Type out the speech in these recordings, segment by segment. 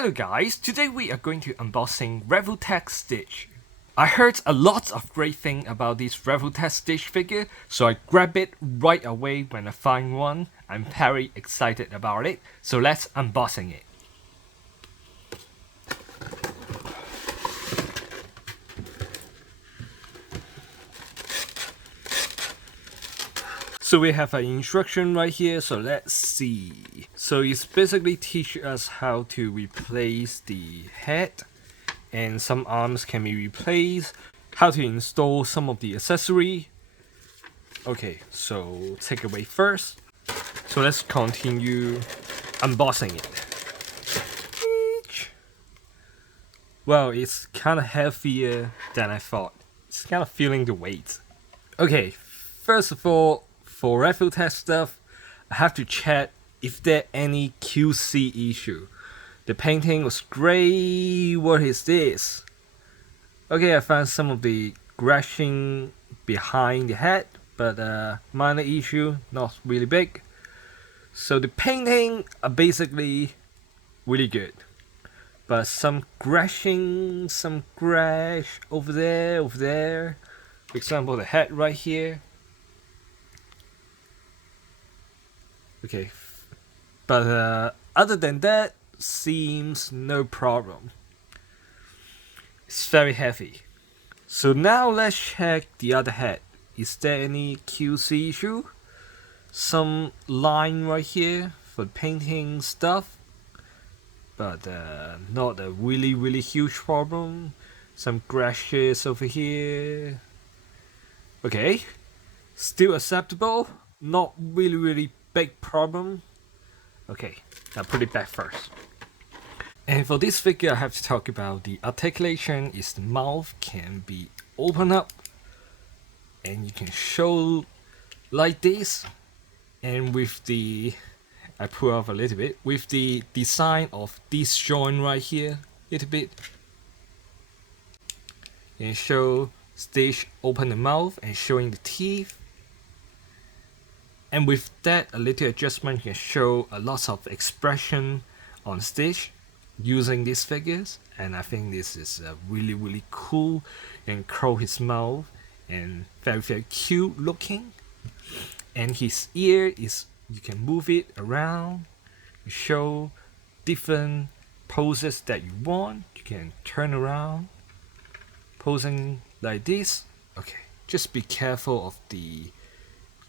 Hello guys, today we are going to unboxing Revoltech Stitch. I heard a lot of great things about this Revoltech Stitch figure, so I grabbed it right away when I find one. I'm very excited about it, so let's unboxing it. So we have an instruction right here, so let's see. So it's basically teach us how to replace the head, and some arms can be replaced, how to install some of the accessory. Okay, so take away first. So let's continue unboxing it. Well, it's kind of heavier than I thought. It's kind of feeling the weight. Okay, first of all, for Revoltech stuff, I have to check if there any QC issue. The painting was great. What is this? Okay, I found some of the scratching behind the head, but minor issue, not really big. So the painting are basically really good, but some scratching, some scratch over there. For example, the head right here. Okay, but other than that, seems no problem. It's very heavy. So now let's check the other head. Is there any QC issue? Some line right here for painting stuff, but not a really huge problem. Some scratches over here. Okay, still acceptable. Not really big problem. Okay, I'll put it back first. And for this figure, I have to talk about the articulation. Is the mouth can be opened up, and you can show like this. And with the, I pull off a little bit, with the design of this joint right here, little bit, and show Stitch open the mouth and showing the teeth. And with that, a little adjustment can show a lot of expression on Stitch using these figures. And I think this is really cool, and curl his mouth and very cute looking. And his ear is, you can move it around, show different poses that you want. You can turn around, posing like this. Okay, just be careful of the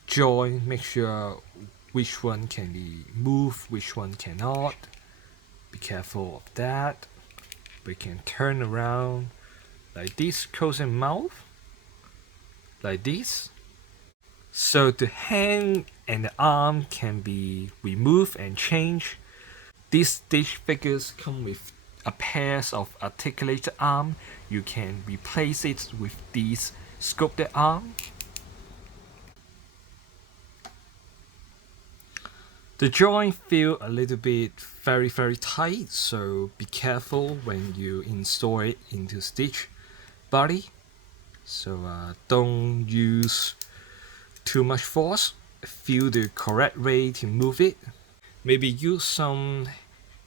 joint, make sure which one can be moved, which one cannot. Be careful of that. We can turn around like this, closing mouth, like this. So the hand and the arm can be removed and changed. These Stitch figures come with a pair of articulated arm. You can replace it with these sculpted arm. The joint feel a little bit very tight, so be careful when you install it into Stitch body. So don't use too much force. Feel the correct way to move it. Maybe use some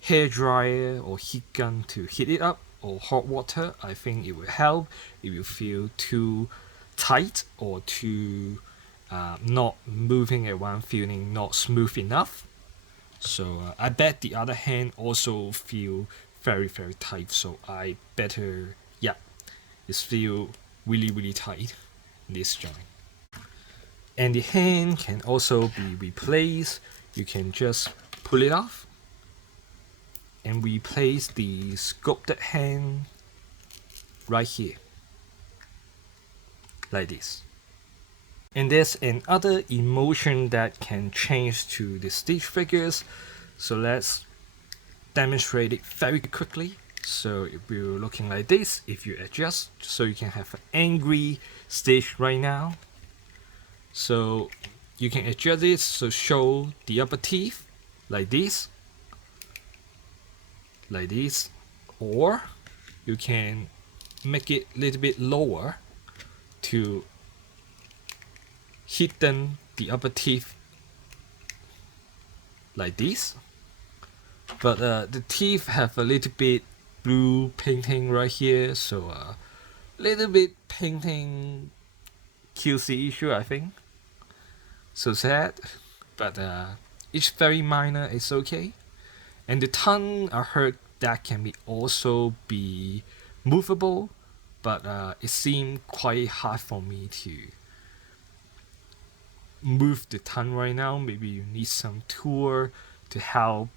hair dryer or heat gun to heat it up, or hot water. I think it will help if you feel too tight or too not moving around, feeling not smooth enough. So I bet the other hand also feel very tight, so I better, yeah, it feel really tight, this joint. And the hand can also be replaced. You can just pull it off and replace the sculpted hand right here, like this. And there's another emotion that can change to the Stitch figures. So let's demonstrate it very quickly. So if you're looking like this, if you adjust, so you can have an angry Stitch right now. So you can adjust it, so show the upper teeth like this, or you can make it a little bit lower to hidden the upper teeth like this. But the teeth have a little bit blue painting right here, so little bit painting QC issue, I think. So sad, but it's very minor. It's okay. And the tongue, I heard that can be also be movable, but it seemed quite hard for me to move the tongue right now. Maybe you need some tool to help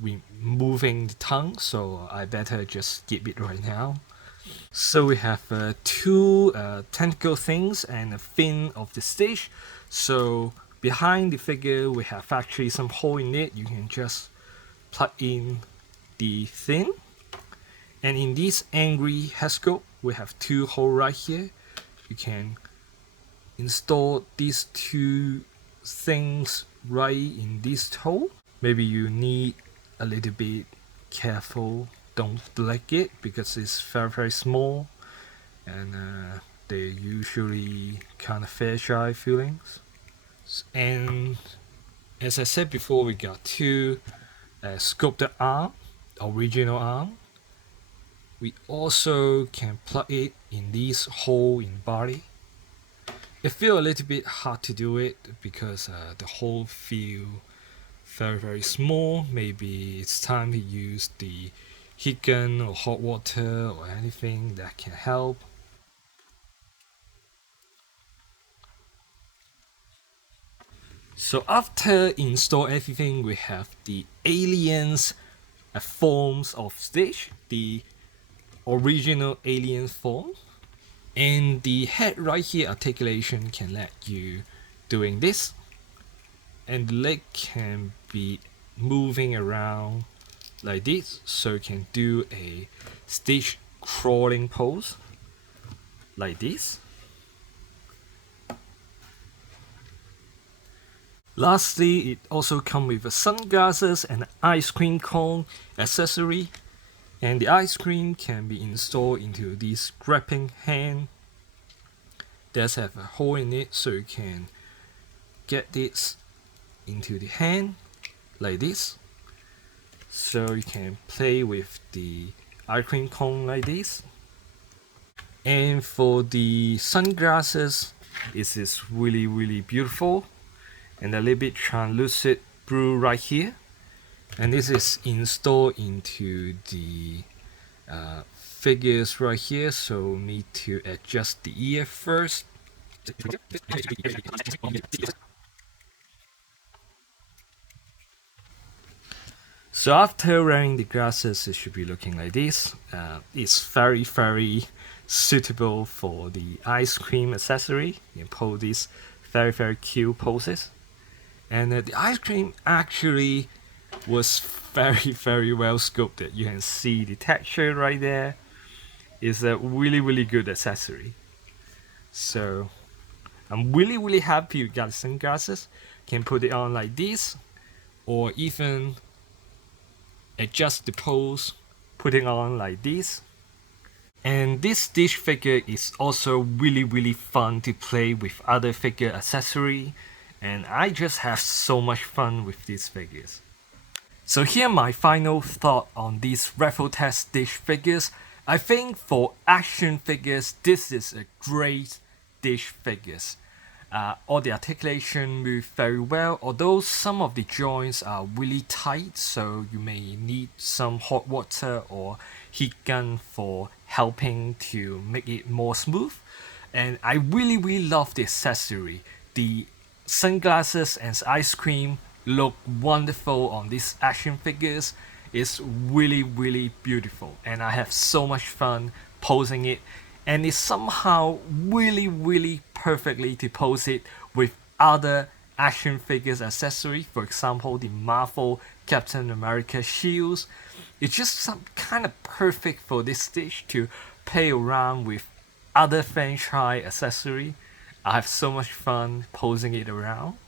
removing the tongue, so I better just skip it right now. So we have two tentacle things and a fin of the Stitch. So behind the figure we have actually some hole in it. You can just plug in the fin. And in this angry head sculpt we have two holes right here. You can install these two things right in this hole. Maybe you need a little bit careful, don't break it because it's very small, and they're usually kind of fragile feelings. And as I said before, we got two sculpted arm, original arm. We also can plug it in this hole in body. It feels a little bit hard to do it because the hole feel very small. Maybe it's time to use the heat gun or hot water or anything that can help. So after install everything, we have the aliens forms of Stitch, the original alien form. And the head right here, articulation, can let you doing this. And the leg can be moving around like this, so you can do a Stitch crawling pose like this. Lastly, it also comes with a sunglasses and an ice cream cone accessory, and the ice cream can be installed into this grabbing hand. There's have a hole in it, so you can get this into the hand like this. So you can play with the ice cream cone like this. And for the sunglasses, it is really beautiful and a little bit translucent blue right here. And this is installed into the figures right here, so need to adjust the ear first. So after wearing the glasses, it should be looking like this. It's very suitable for the ice cream accessory. You can pull these very cute poses. And the ice cream actually was very well sculpted. You can see the texture right there. It's a really good accessory. So I'm really happy you got sunglasses. Can put it on like this, or even adjust the pose, putting on like this. And this Stitch figure is also really fun to play with other figure accessory, and I just have so much fun with these figures. So here my final thought on these Revoltech Stitch figures. I think for action figures, this is a great Stitch figures. All the articulation move very well, although some of the joints are really tight, so you may need some hot water or heat gun for helping to make it more smooth. And I really love the accessory. The sunglasses and ice cream look wonderful on these action figures. It's really beautiful, and I have so much fun posing it. And it's somehow really perfectly to pose it with other action figures accessory. For example, the Marvel Captain America shields. It's just some kind of perfect for this Stitch to play around with other franchise accessory. I have so much fun posing it around.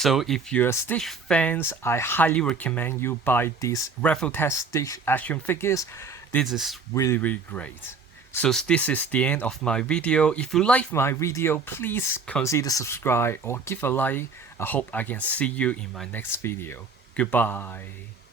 So if you're Stitch fans, I highly recommend you buy these Revoltech Stitch action figures. This is really great. So this is the end of my video. If you like my video, please consider subscribe or give a like. I hope I can see you in my next video. Goodbye.